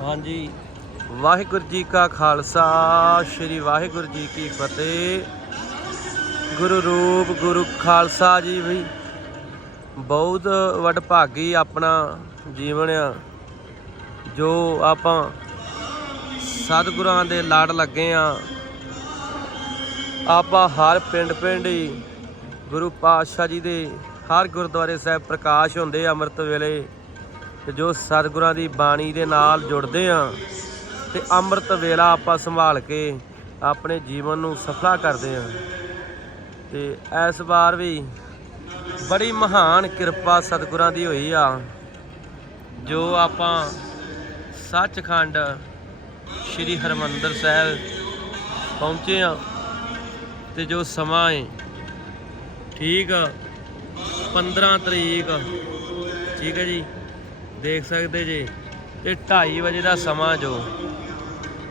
ਹਾਂਜੀ। ਵਾਹਿਗੁਰੂ ਜੀ ਕਾ ਖਾਲਸਾ, ਸ੍ਰੀ ਵਾਹਿਗੁਰੂ ਜੀ ਕੀ ਫਤਿਹ। ਗੁਰੂ ਰੂਪ, ਗੁਰੂ ਖਾਲਸਾ ਜੀ ਵੀ ਬਹੁਤ ਵਡਭਾਗੀ ਆਪਣਾ ਜੀਵਨ ਆ, ਜੋ ਆਪਾਂ ਸਤਿਗੁਰਾਂ ਦੇ ਲਾੜ ਲੱਗੇ ਆ। ਆਪਾਂ ਹਰ ਪਿੰਡ ਪਿੰਡ ਹੀ ਗੁਰੂ ਪਾਤਸ਼ਾਹ ਜੀ ਦੇ ਹਰ ਗੁਰਦੁਆਰੇ ਸਾਹਿਬ ਪ੍ਰਕਾਸ਼ ਹੁੰਦੇ ਅੰਮ੍ਰਿਤ ਵੇਲੇ। ਤੇ ਜੋ ਸਤਿਗੁਰਾਂ ਦੀ ਬਾਣੀ ਦੇ ਨਾਲ ਜੁੜਦੇ ਆ ਤੇ ਅੰਮ੍ਰਿਤ ਵੇਲਾ ਆਪਾਂ ਸੰਭਾਲ ਕੇ ਆਪਣੇ ਜੀਵਨ ਨੂੰ ਸਫਲਾ ਕਰਦੇ ਆ। ਤੇ ਇਸ ਵਾਰ ਵੀ ਬੜੀ ਮਹਾਨ ਕਿਰਪਾ ਸਤਿਗੁਰਾਂ ਦੀ ਹੋਈ ਆ ਜੋ ਆਪਾਂ ਸੱਚਖੰਡ ਸ੍ਰੀ ਹਰਮੰਦਰ ਸਾਹਿਬ ਪਹੁੰਚੇ ਆ ਤੇ ਜੋ ਸਮਾਂ ਹੈ ਠੀਕ ਆ, 15 ਤਰੀਕ ਠੀਕ ਹੈ ਜੀ। ਦੇਖ ਸਕਦੇ ਜੀ, ਤੇ 2:30 ਵਜੇ ਦਾ ਸਮਾਂ ਜੋ।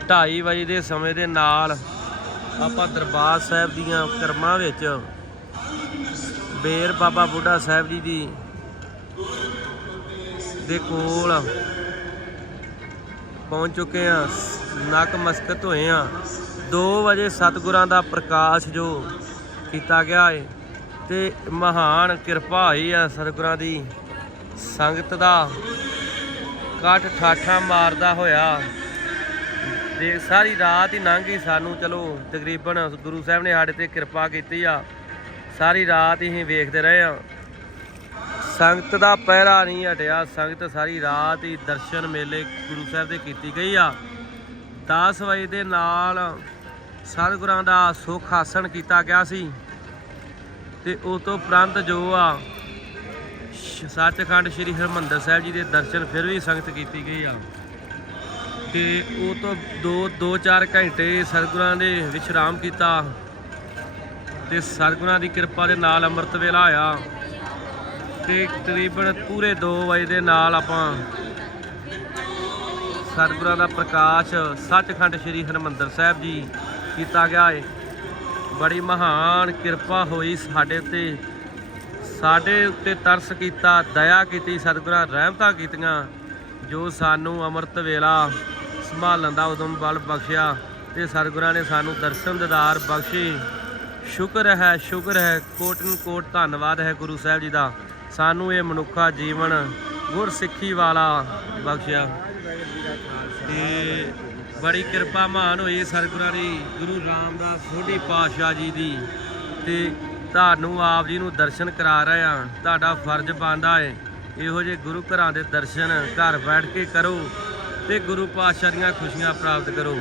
2:30 ਵਜੇ ਦੇ ਸਮੇਂ ਦੇ ਨਾਲ ਆਪਾਂ ਦਰਬਾਰ ਸਾਹਿਬ ਦੀਆਂ ਕਰਮਾਂ ਵਿੱਚ ਬੇਰ ਬਾਬਾ ਬੁੱਢਾ ਸਾਹਿਬ ਜੀ ਦੀ ਦੇ ਕੋਲ ਪਹੁੰਚ ਚੁੱਕੇ ਆ ਨਕ ਮਸਕਤ ਹੋਏ ਆ 2 ਵਜੇ ਸਤਿਗੁਰਾਂ ਦਾ ਪ੍ਰਕਾਸ਼ ਜੋ ਕੀਤਾ ਗਿਆ ਹੈ ਤੇ ਮਹਾਨ ਕਿਰਪਾ ਹੋਈ ਆ ਸਤਿਗੁਰਾਂ ਦੀ। ਸੰਗਤ ਦਾ ਕੱਠ ਠਾਠਾ ਮਾਰਦਾ ਹੋਇਆ। ਦੇ ਸਾਰੀ ਰਾਤ ਹੀ ਲੰਘ ਗਈ ਸਾਨੂੰ। ਚਲੋ, ਤਕਰੀਬਨ ਗੁਰੂ ਸਾਹਿਬ ਨੇ ਸਾਡੇ ਤੇ ਕਿਰਪਾ ਕੀਤੀ ਆ। ਸਾਰੀ ਰਾਤ ਹੀ ਵੇਖਦੇ ਰਹੇ ਆ। ਸੰਗਤ ਦਾ ਪਹਿਰਾ ਨਹੀਂ ਹਟਿਆ। ਸੰਗਤ ਸਾਰੀ ਰਾਤ ਹੀ ਦਰਸ਼ਨ ਮੇਲੇ ਗੁਰੂ ਸਾਹਿਬ ਦੇ ਕੀਤੀ ਗਈ ਆ। 10 ਵਜੇ ਦੇ ਨਾਲ ਸਤਿਗੁਰਾਂ ਦਾ ਸੁਖ ਆਸਣ ਕੀਤਾ ਗਿਆ ਸੀ। ਤੇ ਉਸ ਤੋਂ ਉਪਰੰਤ ਜੋ ਆ ਸੱਚਖੰਡ ਸ੍ਰੀ ਹਰਿਮੰਦਰ ਸਾਹਿਬ ਜੀ ਦੇ ਦਰਸ਼ਨ ਫਿਰ ਵੀ ਸੰਗਤ ਕੀਤੀ ਗਈ ਆ। ਤੇ ਉਹ ਤੋਂ 2 2 4 ਘੰਟੇ ਸਤਿਗੁਰਾਂ ਦੇ ਵਿਸ਼ਰਾਮ ਕੀਤਾ। ਤੇ ਸਤਿਗੁਰਾਂ ਦੀ ਕਿਰਪਾ ਦੇ ਨਾਲ ਅੰਮ੍ਰਿਤ ਵੇਲਾ ਆਇਆ। ਤੇ ਤਕਰੀਬਨ ਪੂਰੇ 2 ਵਜੇ ਦੇ ਨਾਲ ਆਪਾਂ ਸਤਿਗੁਰਾਂ ਦਾ ਪ੍ਰਕਾਸ਼ ਸੱਚਖੰਡ ਸ੍ਰੀ ਹਰਿਮੰਦਰ ਸਾਹਿਬ ਜੀ ਕੀਤਾ ਗਿਆ ਹੈ ਬੜੀ ਮਹਾਨ ਕਿਰਪਾ ਹੋਈ ਸਾਡੇ 'ਤੇ। ਸਾਡੇ ਉੱਤੇ ਤਰਸ ਕੀਤਾ, ਦਇਆ ਕੀਤੀ, ਸਤਿਗੁਰਾਂ ਰਹਿਮਤਾਂ ਕੀਤੀਆਂ, ਜੋ ਸਾਨੂੰ ਅੰਮ੍ਰਿਤ ਵੇਲਾ ਸੰਭਾਲਣ ਦਾ ਉਦਮ ਬਲ ਬਖਸ਼ਿਆ ਤੇ ਸਤਿਗੁਰਾਂ ਨੇ ਸਾਨੂੰ ਦਰਸ਼ਨ ਦਿਦਾਰ ਬਖਸ਼ੀ। ਸ਼ੁਕਰ ਹੈ ਸ਼ੁਕਰ ਹੈ, ਕੋਟਨ ਕੋਟ ਧੰਨਵਾਦ ਹੈ ਗੁਰੂ ਸਾਹਿਬ ਜੀ ਦਾ। ਸਾਨੂੰ ਇਹ ਮਨੁੱਖਾ ਜੀਵਨ ਗੁਰਸਿੱਖੀ ਵਾਲਾ ਬਖਸ਼ਿਆ। ਤੇ ਬੜੀ ਕਿਰਪਾ ਮਾਨ ਹੋਈ ਸਤਿਗੁਰਾਂ ਦੀ, ਗੁਰੂ ਰਾਮਦਾਸ ਸੋਢੀ ਪਾਤਸ਼ਾਹ ਜੀ ਦੀ। ਤੇ ਤੁਹਾਨੂੰ ਆਪ ਜੀ ਨੂੰ ਦਰਸ਼ਨ ਕਰਾ ਰਹੇ ਹਾਂ। ਤੁਹਾਡਾ ਫਰਜ਼ ਬਣਦਾ ਹੈ ਇਹੋ ਜਿਹੇ ਗੁਰੂ ਘਰਾਂ ਦੇ ਦਰਸ਼ਨ ਘਰ ਬੈਠ ਕੇ ਕਰੋ ਤੇ ਗੁਰੂ ਪਾਤਸ਼ਾਹ ਦੀਆਂ ਖੁਸ਼ੀਆਂ ਪ੍ਰਾਪਤ ਕਰੋ।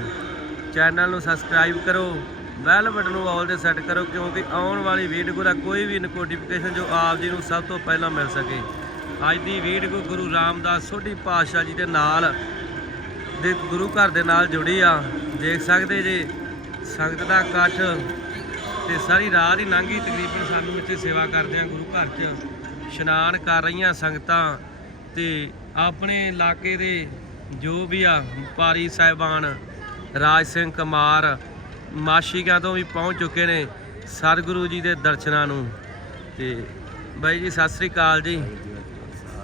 ਚੈਨਲ ਨੂੰ ਸਬਸਕ੍ਰਾਈਬ ਕਰੋ। ਬੈਲ ਬਟਨ ਨੂੰ ਆਲ ਦੇ ਸੈੱਟ ਕਰੋ ਕਿਉਂਕਿ ਆਉਣ ਵਾਲੀ ਵੀਡੀਓ ਦਾ ਕੋਈ ਵੀ ਨੋਟੀਫਿਕੇਸ਼ਨ ਜੋ ਆਪ ਜੀ ਨੂੰ ਸਭ ਤੋਂ ਪਹਿਲਾਂ ਮਿਲ ਸਕੇ। ਅੱਜ ਦੀ ਵੀਡੀਓ ਗੁਰੂ ਰਾਮਦਾਸ ਸੋਢੀ ਪਾਤਸ਼ਾਹ ਜੀ ਦੇ ਨਾਲ ਦੇ ਗੁਰੂ ਘਰ ਦੇ ਨਾਲ ਜੁੜੀ ਆ। ਦੇਖ ਸਕਦੇ ਜੇ ਸੰਗਤ ਦਾ ਇਕੱਠ ਤੇ ਸਾਰੀ ਰਾਤ ਹੀ ਲੰਘੀ ਤਕਰੀਬਨ ਸਾਨੂੰ ਇੱਥੇ ਸੇਵਾ ਕਰਦੇ ਆ ਗੁਰੂ ਘਰ 'ਚ ਇਸ਼ਨਾਨ ਕਰ ਰਹੀਆਂ ਸੰਗਤਾਂ ਤੇ ਆਪਣੇ ਇਲਾਕੇ ਦੇ ਜੋ ਵੀ ਆ ਵਪਾਰੀ ਸਾਹਿਬਾਨ ਰਾਜ ਸਿੰਘ ਕੁਮਾਰ ਮਾਸ਼ੀਕਾਂ ਤੋਂ ਵੀ ਪਹੁੰਚ ਚੁੱਕੇ ਨੇ ਸਤਿਗੁਰੂ ਜੀ ਦੇ ਦਰਸ਼ਨਾਂ ਨੂੰ। ਤੇ ਬਾਈ ਜੀ ਸਤਿ ਸ੍ਰੀ ਅਕਾਲ ਜੀ।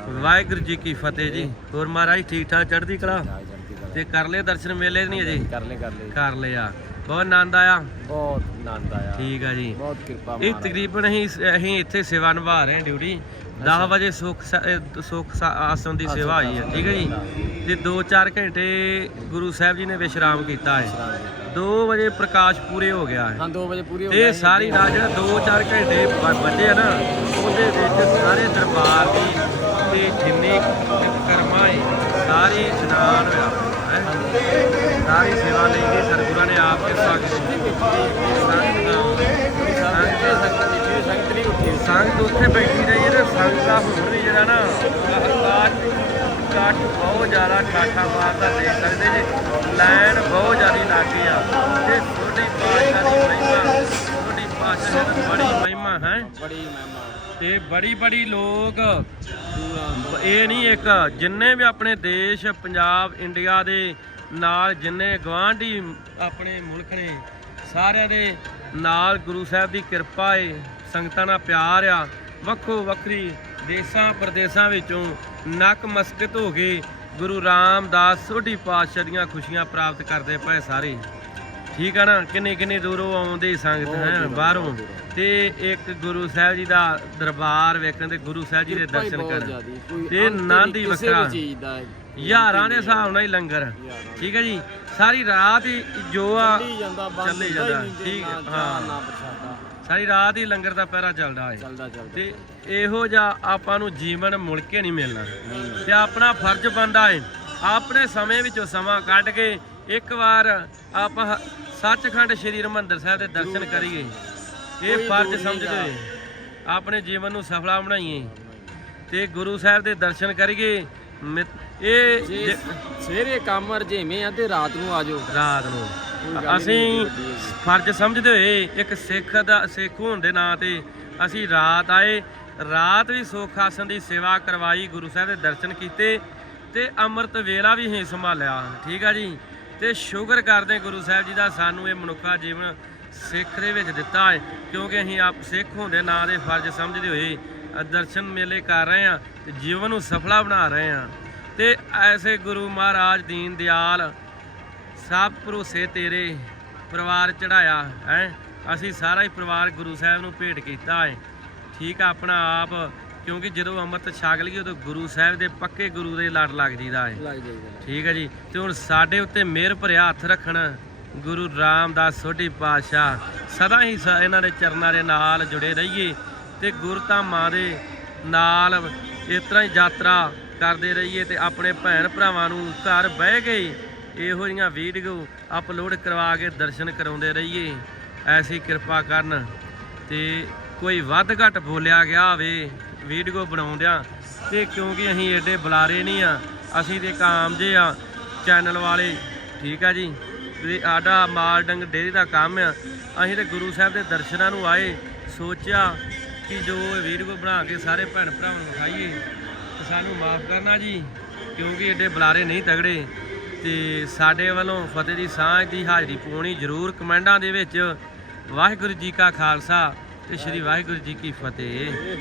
ਵਾਹਿਗੁਰੂ ਜੀ ਕੀ ਫਤਿਹ ਜੀ। ਹੋਰ ਮਹਾਰਾਜ ਠੀਕ ਠਾਕ ਚੜ੍ਹਦੀ ਕਲਾ। ਤੇ ਕਰ ਲਏ ਦਰਸ਼ਨ ਮੇਲੇ ਨਹੀਂ ਅਜੇ? ਕਰ ਲੈ ਕਰ ਲੈ ਕਰ ਲਿਆ। ਬਹੁਤ ਆਨੰਦ ਆਇਆ। ਬਹੁਤ ਆਨੰਦ ਆਇਆ। ਠੀਕ ਆ ਜੀ। ਬਹੁਤ ਕਿਰਪਾ ਇਹ। ਤਕਰੀਬਨ ਅਸੀਂ ਅਸੀਂ ਇੱਥੇ ਸੇਵਾ ਨਿਭਾ ਰਹੇ ਹਾਂ ਡਿਊਟੀ। 10 ਵਜੇ ਸੁਖ ਸੁਖ ਆਸਣ ਦੀ ਸੇਵਾ ਆਈ ਹੈ ਠੀਕ ਹੈ ਜੀ। ਤੇ 2-4 ਘੰਟੇ ਗੁਰੂ ਸਾਹਿਬ ਜੀ ਨੇ ਵਿਸ਼ਰਾਮ ਕੀਤਾ ਹੈ। 2 ਵਜੇ ਪ੍ਰਕਾਸ਼ ਪੂਰੇ ਹੋ ਗਿਆ ਹੈ। ਹਾਂ 2 ਵਜੇ ਪੂਰੀ ਹੋ ਤੇ ਸਾਰੀ ਰਾਤ ਜਿਹੜਾ 2-4 ਘੰਟੇ ਬਚੇ ਆ ਨਾ ਉਹਦੇ ਵਿੱਚ ਸਾਰੇ ਦਰਬਾਰ ਦੀ ਤੇ ਜਿੰਨੇ ਕਰਮਾਂ ਹੈ ਸਾਰੀ ਇਸ਼ਨਾਨ ਹੋਇਆ। ਹੈਂ। ਸਾਰੀ ਸੇਵਾ ਲਈ ਗਈ ਸਰਗੁਰਾਂ ਨੇ ਆਪ ਕਿਰਪਾ ਕੀਤੀ ਸੰਗਤ ਉੱਥੇ ਬੈਠੀ ਰਹੀ ਤੇ ਸੰਗਤ ਦਾ ਹੁਣ ਜਿਹੜਾ ਨਾ ਆਕਾਸ਼ ਕਾਟ ਬਹੁਤ ਜ਼ਿਆਦਾ ਠਾਠਾ ਮਾਰਦਾ ਦੇਖ ਸਕਦੇ ਜੀ ਲਾਈਨ ਬਹੁਤ ਜ਼ਿਆਦਾ ਲੱਗੀ ਆ ਤੇ ਛੋਟੀ ਪਾਤਸ਼ਾਹ ਦੀ ਮਹਿਮਾ ਛੋਟੀ ਪਾਤਸ਼ਾਹ ਦੀ ਬੜੀ ਮਹਿਮਾ ਹੈ ਬੜੀ ਮਹਿਮਾ ਤੇ ਬੜੀ ਬੜੀ ਲੋਕ ਇਹ ਨਹੀਂ ਇੱਕ ਜਿੰਨੇ ਵੀ ਆਪਣੇ ਦੇਸ਼ ਪੰਜਾਬ ਇੰਡੀਆ ਦੇ ਨਾਲ ਜਿੰਨੇ ਗਵਾਂਢੀ ਆਪਣੇ ਮੁਲਕ ਨੇ ਸਾਰਿਆਂ ਦੇ ਨਾਲ ਗੁਰੂ ਸਾਹਿਬ ਦੀ ਕਿਰਪਾ ਏ ਸੰਗਤਾਂ ਨਾਲ ਪਿਆਰ ਆ। ਵੱਖੋ ਵੱਖਰੀ ਦੇਸ਼ਾਂ ਪ੍ਰਦੇਸ਼ਾਂ ਵਿੱਚੋਂ ਨਕ ਮਸਕਤ ਹੋ ਗਏ ਗੁਰੂ ਰਾਮਦਾਸ ਸੋਢੀ ਪਾਤਸ਼ਾਹ ਦੀਆਂ ਖੁਸ਼ੀਆਂ ਪ੍ਰਾਪਤ ਕਰਦੇ ਪਏ ਸਾਰੇ। ਠੀਕ ਆ ਨਾ? ਕਿੰਨੀ ਕਿੰਨੀ ਦੂਰੋਂ ਆਉਂਦੇ ਸੰਗਤ ਹੈ? ਬਾਹਰੋਂ। ਤੇ ਇੱਕ ਗੁਰੂ ਸਾਹਿਬ ਜੀ ਦਾ ਦਰਬਾਰ ਵੇਖਣ ਤੇ ਗੁਰੂ ਸਾਹਿਬ ਜੀ ਦੇ ਦਰਸ਼ਨ ਕਰਨ। ਤੇ ਆਨੰਦ ਹੀ ਵੱਖਰਾ। ਚੀਜ਼ ਦਾ ਹਿਸਾਬ ਨਾਲ ਹੀ ਲੰਗਰ। ਠੀਕ ਹੈ ਜੀ? ਸਾਰੀ ਰਾਤ ਹੀ ਜੋ ਆ ਚੱਲੀ ਜਾਂਦਾ ਚੱਲੀ ਠੀਕ, ਹਾਂ। ਸਾਰੀ ਰਾਤ ਹੀ ਲੰਗਰ ਦਾ ਪਹਿਰਾ ਚੱਲਦਾ ਹੈ। ਚੱਲਦਾ ਚੱਲਦਾ। ਤੇ ਇਹੋ ਜਿਹਾ ਆਪਾਂ ਨੂੰ ਜੀਵਨ ਮੁੜ ਕੇ ਨਹੀਂ ਮਿਲਣਾ। ਤੇ ਆਪਣਾ ਫਰਜ਼ ਬਣਦਾ ਹੈ। ਆਪਣੇ ਸਮੇਂ ਵਿੱਚੋਂ ਸਮਾਂ ਕੱਢ ਕੇ ਇੱਕ ਵਾਰ ਆਪਾਂ ਸੱਚਖੰਡ ਸ੍ਰੀ ਹਰਿਮੰਦਰ ਸਾਹਿਬ ਦੇ ਦਰਸ਼ਨ ਕਰੀਏ। ਇਹ ਫਰਜ਼ ਨਹੀਂ ਸਮਝਦੇ ਆਪਣੇ ਜੀਵਨ ਨੂੰ ਸਫਲਾ ਬਣਾਈਏ। ਤੇ ਗੁਰੂ ਸਾਹਿਬ ਦੇ ਦਰਸ਼ਨ ਕਰੀਏ। ਇਹ ਜੇ ਸਵੇਰੇ ਕੰਮ ਰਜੇਵੇਂ ਆ ਤੇ ਰਾਤ ਨੂੰ ਆ ਜਾਓ। ਰਾਤ ਨੂੰ। ਅਸੀਂ। ਫਰਜ਼ ਸਮਝਦੇ ਹੋਏ ਇੱਕ ਸਿੱਖ ਦਾ ਸਿੱਖ ਹੋਣ ਦੇ ਨਾਂ ਤੇ ਅਸੀਂ ਰਾਤ ਆਏ। ਰਾਤ ਵੀ ਸੁੱਖ ਆਸਨ ਦੀ ਸੇਵਾ ਕਰਵਾਈ ਗੁਰੂ ਸਾਹਿਬ ਦੇ ਦਰਸ਼ਨ ਕੀਤੇ ਤੇ ਅੰਮ੍ਰਿਤ ਵੇਲਾ ਵੀ ਹੀ ਸੰਭਾਲਿਆ। ਠੀਕ ਆ ਜੀ? ਤੇ ਸ਼ੁਕਰ ਕਰਦੇ ਗੁਰੂ ਸਾਹਿਬ ਜੀ ਦਾ ਸਾਨੂੰ ਇਹ ਮਨੁੱਖਾ ਜੀਵਨ ਸਿੱਖ ਦੇ ਵਿੱਚ ਦਿੱਤਾ ਹੈ ਕਿਉਂਕਿ ਅਸੀਂ ਆਪ ਸਿੱਖ ਹੋਣ ਦੇ ਨਾਂ ਦੇ ਫਰਜ਼ ਸਮਝਦੇ ਹੋਏ ਦਰਸ਼ਨ ਮੇਲੇ ਕਰ ਰਹੇ ਹਾਂ ਤੇ ਜੀਵਨ ਨੂੰ ਸਫਲਾ ਬਣਾ ਰਹੇ ਹਾਂ। ਤੇ ਐਸੇ ਗੁਰੂ ਮਹਾਰਾਜ ਦੀਨ ਦਿਆਲ ਸਭ ਭਰੋਸੇ ਤੇਰੇ ਪਰਿਵਾਰ ਚੜਾਇਆ ਹੈ। ਅਸੀਂ ਸਾਰਾ ਹੀ ਪਰਿਵਾਰ ਗੁਰੂ ਸਾਹਿਬ ਨੂੰ ਭੇਟ ਕੀਤਾ ਹੈ। ਠੀਕ ਆ ਆਪਣਾ ਆਪ ਕਿਉਂਕਿ ਜਦੋਂ ਅੰਮ੍ਰਿਤ ਛਕ ਲਈਏ ਉਦੋਂ ਗੁਰੂ ਸਾਹਿਬ ਦੇ ਪੱਕੇ ਗੁਰੂ ਦੇ ਲੜ ਲੱਗ ਜੀਦਾ ਹੈ। ਠੀਕ ਹੈ ਜੀ ਤੇ ਹੁਣ ਸਾਡੇ ਉੱਤੇ ਮਿਹਰ ਭਰਿਆ ਹੱਥ ਰੱਖਣ ਗੁਰੂ ਰਾਮਦਾਸ ਸੋਢੀ ਪਾਤਸ਼ਾਹ ਸਦਾ ਹੀ ਇਹਨਾਂ ਦੇ ਚਰਨਾਂ ਦੇ ਨਾਲ ਜੁੜੇ ਰਹੀਏ ਤੇ ਗੁਰਧਾਮਾਂ ਦੇ ਨਾਲ ਇਸ ਤਰ੍ਹਾਂ ਹੀ ਯਾਤਰਾ ਕਰਦੇ ਰਹੀਏ ਤੇ ਆਪਣੇ ਭੈਣ ਭਰਾਵਾਂ ਨੂੰ ਘਰ ਬਹਿ ਕੇ ਇਹੋ ਜਿਹੀਆਂ ਵੀਡੀਓ ਅਪਲੋਡ ਕਰਵਾ ਕੇ ਦਰਸ਼ਨ ਕਰਾਉਂਦੇ ਰਹੀਏ। ਐਸੀ ਕਿਰਪਾ ਕਰਨ ਤੇ ਕੋਈ ਵੱਧ ਘੱਟ ਬੋਲਿਆ ਗਿਆ ਹੋਵੇ ਵੀਡੀਓ ਬਣਾਉਂਦਿਆਂ, ਤੇ ਕਿਉਂਕਿ ਅਸੀਂ ਏਡੇ ਬੁਲਾਰੇ ਨਹੀਂ ਆ, ਅਸੀਂ ਤੇ ਕਾਮ ਜੇ ਆ ਚੈਨਲ ਵਾਲੇ, ਠੀਕ ਆ ਜੀ? ਤੇ ਸਾਡਾ ਮਾਲ ਡੰਗ ਡੇਰੀ ਦਾ ਕੰਮ ਆ। ਅਸੀਂ ਤੇ ਗੁਰੂ ਸਾਹਿਬ ਦੇ ਦਰਸ਼ਨਾਂ ਨੂੰ ਆਏ, ਸੋਚਿਆ ਕਿ ਜੋ ਇਹ ਵੀਡੀਓ ਬਣਾ ਕੇ ਸਾਰੇ ਭੈਣ ਭਰਾਵਾਂ ਨੂੰ ਖਾਈਏ ਸਾਨੂੰ ਮਾਫ ਕਰਨਾ ਜੀ, ਕਿਉਂਕਿ ਏਡੇ ਬੁਲਾਰੇ ਨਹੀਂ ਤਗੜੇ। ਤੇ ਸਾਡੇ ਵੱਲੋਂ ਫਤਿਹ ਦੀ ਸਾਂਝ ਦੀ ਹਾਜ਼ਰੀ ਪਾਉਣੀ ਜ਼ਰੂਰ ਕਮੈਂਟਾਂ ਦੇ ਵਿੱਚ। ਵਾਹਿਗੁਰੂ ਜੀ ਕਾ ਖਾਲਸਾ ਤੇ ਸ੍ਰੀ ਵਾਹਿਗੁਰੂ ਜੀ ਕੀ ਫਤਿਹ।